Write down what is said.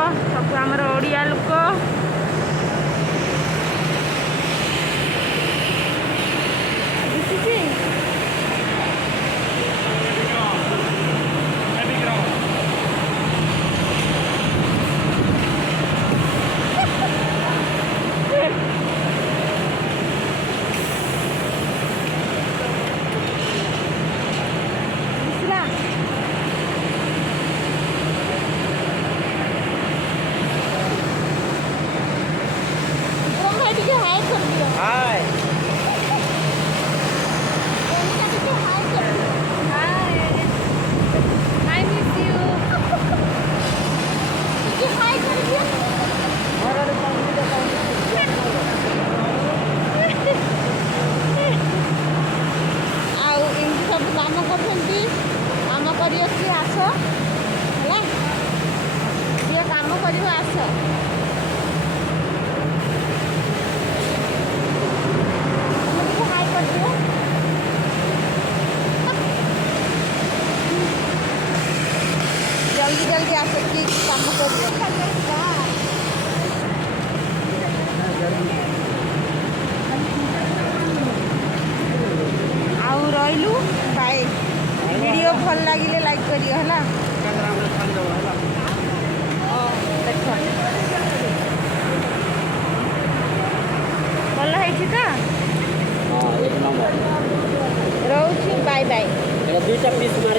सब आमर ओडिया लोक जल्दी जल्दी आस कि कम कर रही बाय वीडियो भल लगे लाइक करियो है देख भल है रोची बाय बाय 2टा पीस मारी